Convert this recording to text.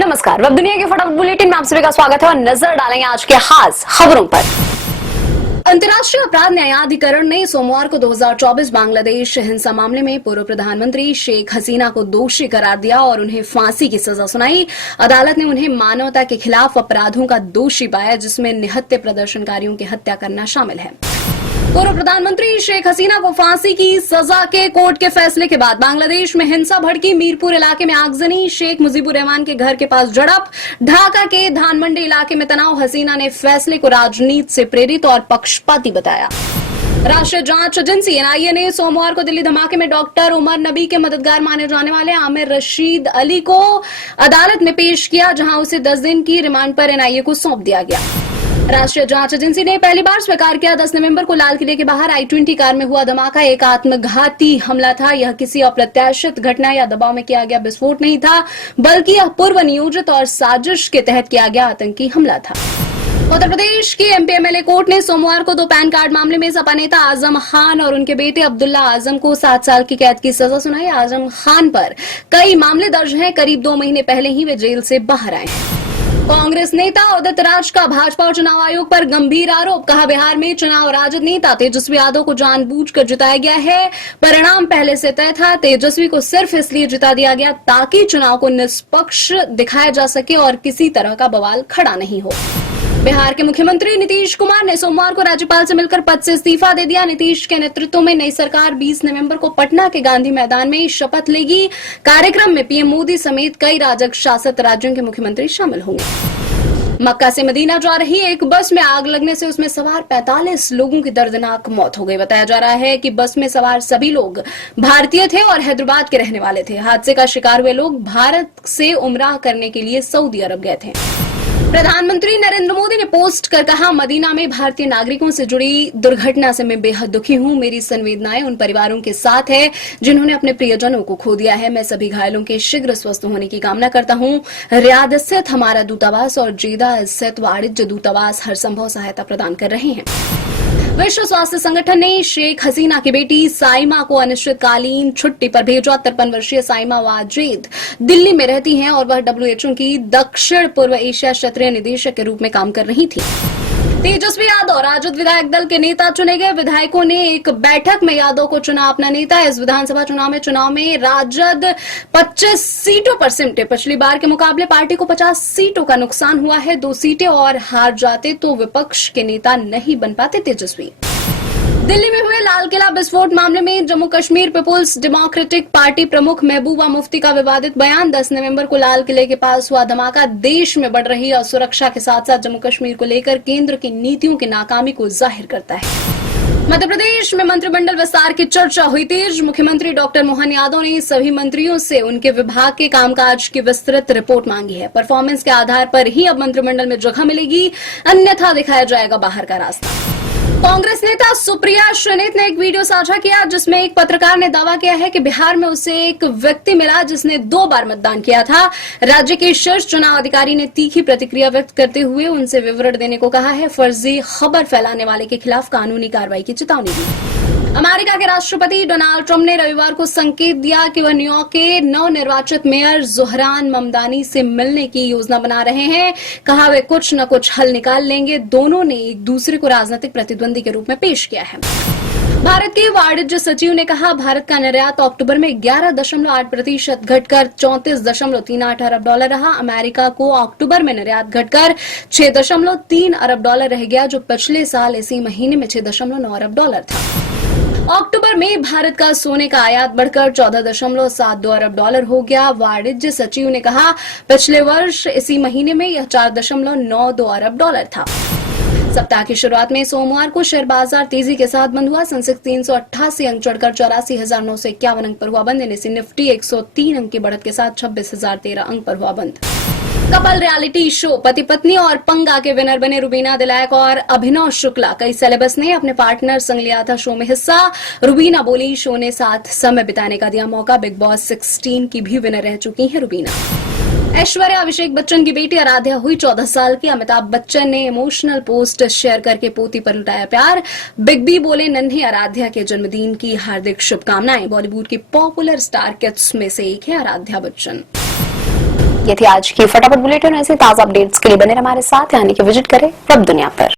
नमस्कार, वक्त दुनिया के फटाफट बुलेटिन में आप सभी का स्वागत है और नजर डालेंगे आज के खास खबरों पर। अंतर्राष्ट्रीय अपराध न्यायाधिकरण ने सोमवार को 2024 बांग्लादेश हिंसा मामले में पूर्व प्रधानमंत्री शेख हसीना को दोषी करार दिया और उन्हें फांसी की सजा सुनाई। अदालत ने उन्हें मानवता के खिलाफ अपराधों का दोषी पाया, जिसमें निहत्थे प्रदर्शनकारियों की हत्या करना शामिल है। पूर्व प्रधानमंत्री शेख हसीना को फांसी की सजा के कोर्ट के फैसले के बाद बांग्लादेश में हिंसा भड़की। मीरपुर इलाके में आगजनी, शेख मुजीबुर रहमान के घर के पास झड़प, ढाका के धानमंडी इलाके में तनाव। हसीना ने फैसले को राजनीति से प्रेरित और पक्षपाती बताया। राष्ट्रीय जांच एजेंसी एनआईए ने सोमवार को दिल्ली धमाके में डॉक्टर उमर नबी के मददगार माने जाने वाले आमिर रशीद अली को अदालत में पेश किया, जहां उसे 10 दिन की रिमांड पर एनआईए को सौंप दिया गया। राष्ट्रीय जांच एजेंसी ने पहली बार स्वीकार किया 10 नवंबर को लाल किले के बाहर i20 कार में हुआ धमाका एक आत्मघाती हमला था। यह किसी अप्रत्याशित घटना या दबाव में किया गया विस्फोट नहीं था, बल्कि यह पूर्व नियोजित और साजिश के तहत किया गया आतंकी हमला था। उत्तर प्रदेश की एमपी एमएलए कोर्ट ने सोमवार को 2 पैन कार्ड मामले में सपा नेता आजम खान और उनके बेटे अब्दुल्ला आजम को 7 साल की कैद की सजा सुनाई। आजम खान पर कई मामले दर्ज हैं। करीब 2 महीने पहले ही वे जेल से बाहर आए हैं। कांग्रेस नेता उदित राज का भाजपा और चुनाव आयोग पर गंभीर आरोप। कहा, बिहार में चुनाव राजद नेता तेजस्वी यादव को जानबूझकर जिताया गया है। परिणाम पहले से तय था। तेजस्वी को सिर्फ इसलिए जिता दिया गया ताकि चुनाव को निष्पक्ष दिखाया जा सके और किसी तरह का बवाल खड़ा नहीं हो। बिहार के मुख्यमंत्री नीतीश कुमार ने सोमवार को राज्यपाल से मिलकर पद से इस्तीफा दे दिया। नीतीश के नेतृत्व में नई सरकार 20 नवंबर को पटना के गांधी मैदान में शपथ लेगी। कार्यक्रम में पीएम मोदी समेत कई राजग शासित राज्यों के मुख्यमंत्री शामिल होंगे। मक्का से मदीना जा रही एक बस में आग लगने से उसमें सवार 45 लोगों की दर्दनाक मौत हो गई। बताया जा रहा है कि बस में सवार सभी लोग भारतीय थे और हैदराबाद के रहने वाले थे। हादसे का शिकार हुए लोग भारत से उमराह करने के लिए सऊदी अरब गए थे। प्रधानमंत्री नरेंद्र मोदी ने पोस्ट कर कहा, मदीना में भारतीय नागरिकों से जुड़ी दुर्घटना से मैं बेहद दुखी हूं। मेरी संवेदनाएं उन परिवारों के साथ है जिन्होंने अपने प्रियजनों को खो दिया है। मैं सभी घायलों के शीघ्र स्वस्थ होने की कामना करता हूं। रियाद स्थित हमारा दूतावास और जेदा स्थित वाणिज्य दूतावास हर संभव सहायता प्रदान कर रहे हैं। विश्व स्वास्थ्य संगठन ने शेख हसीना की बेटी साइमा को अनिश्चितकालीन छुट्टी पर भेजा। 53 वर्षीय साइमा वाजिद दिल्ली में रहती हैं और वह WHO की दक्षिण पूर्व एशिया क्षेत्रीय निदेशक के रूप में काम कर रही थी। तेजस्वी यादव राजद विधायक दल के नेता चुने गए। विधायकों ने एक बैठक में यादव को चुना अपना नेता। इस विधानसभा चुनाव में राजद 25 सीटों पर सिमटे। पिछली बार के मुकाबले पार्टी को 50 सीटों का नुकसान हुआ है। 2 सीटें और हार जाते तो विपक्ष के नेता नहीं बन पाते तेजस्वी। दिल्ली में हुए लाल किला विस्फोट मामले में जम्मू कश्मीर पीपुल्स डेमोक्रेटिक पार्टी प्रमुख महबूबा मुफ्ती का विवादित बयान। 10 नवंबर को लाल किले के पास हुआ धमाका देश में बढ़ रही असुरक्षा के साथ साथ जम्मू कश्मीर को लेकर केंद्र की नीतियों की नाकामी को जाहिर करता है। मध्य प्रदेश में मंत्रिमंडल विस्तार की चर्चा हुई तेज। मुख्यमंत्री डॉक्टर मोहन यादव ने सभी मंत्रियों से उनके विभाग के कामकाज की विस्तृत रिपोर्ट मांगी है। परफॉर्मेंस के आधार पर ही अब मंत्रिमंडल में जगह मिलेगी, अन्यथा दिखाया जाएगा बाहर का रास्ता। कांग्रेस नेता सुप्रिया श्रीनेत ने एक वीडियो साझा किया जिसमें एक पत्रकार ने दावा किया है कि बिहार में उसे एक व्यक्ति मिला जिसने 2 बार मतदान किया था। राज्य के शीर्ष चुनाव अधिकारी ने तीखी प्रतिक्रिया व्यक्त करते हुए उनसे विवरण देने को कहा है। फर्जी खबर फैलाने वाले के खिलाफ कानूनी कार्रवाई की चेतावनी दी। अमेरिका के राष्ट्रपति डोनाल्ड ट्रंप ने रविवार को संकेत दिया कि वह न्यूयॉर्क के नवनिर्वाचित मेयर जोहरान ममदानी से मिलने की योजना बना रहे हैं। कहा, वे कुछ न कुछ हल निकाल लेंगे। दोनों ने एक दूसरे को राजनीतिक प्रतिद्वंदी के रूप में पेश किया है। भारत के वाणिज्य सचिव ने कहा, भारत का निर्यात अक्टूबर में 11.8% घटकर 34.38 अरब डॉलर रहा। अमेरिका को अक्टूबर में निर्यात घटकर 6.3 अरब डॉलर रह गया, जो पिछले साल इसी महीने में 6.9 अरब डॉलर था। अक्टूबर में भारत का सोने का आयात बढ़कर 14.72 अरब डॉलर हो गया। वाणिज्य सचिव ने कहा, पिछले वर्ष इसी महीने में यह 4.92 अरब डॉलर था। सप्ताह की शुरुआत में सोमवार को शेयर बाजार तेजी के साथ बंद हुआ। सेंसेक्स 388 अंक चढ़कर 84,951 अंक पर हुआ बंद। निफ्टी 103 अंक की बढ़त के साथ 26,013 अंक पर हुआ बंद। कपल रियलिटी शो पति पत्नी और पंगा के विनर बने रुबीना दिलायक और अभिनव शुक्ला। कई सेलेब्स ने अपने पार्टनर संग लिया था शो में हिस्सा। रुबीना बोली, शो ने साथ समय बिताने का दिया मौका। बिग बॉस 16 की भी विनर रह चुकी हैं रुबीना। ऐश्वर्या अभिषेक बच्चन की बेटी आराध्या हुई 14 साल की। अमिताभ बच्चन ने इमोशनल पोस्ट शेयर करके पोती पर लुटाया प्यार। बिग बी बोले, नन्ही आराध्या के जन्मदिन की हार्दिक शुभकामनाएं। बॉलीवुड की पॉपुलर स्टार किड्स में से एक है आराध्या बच्चन। ये थी आज की फटाफट बुलेटिन। ऐसे ताजा अपडेट्स के लिए बने रहे हमारे साथ, यानी कि विजिट करें वेब दुनिया पर।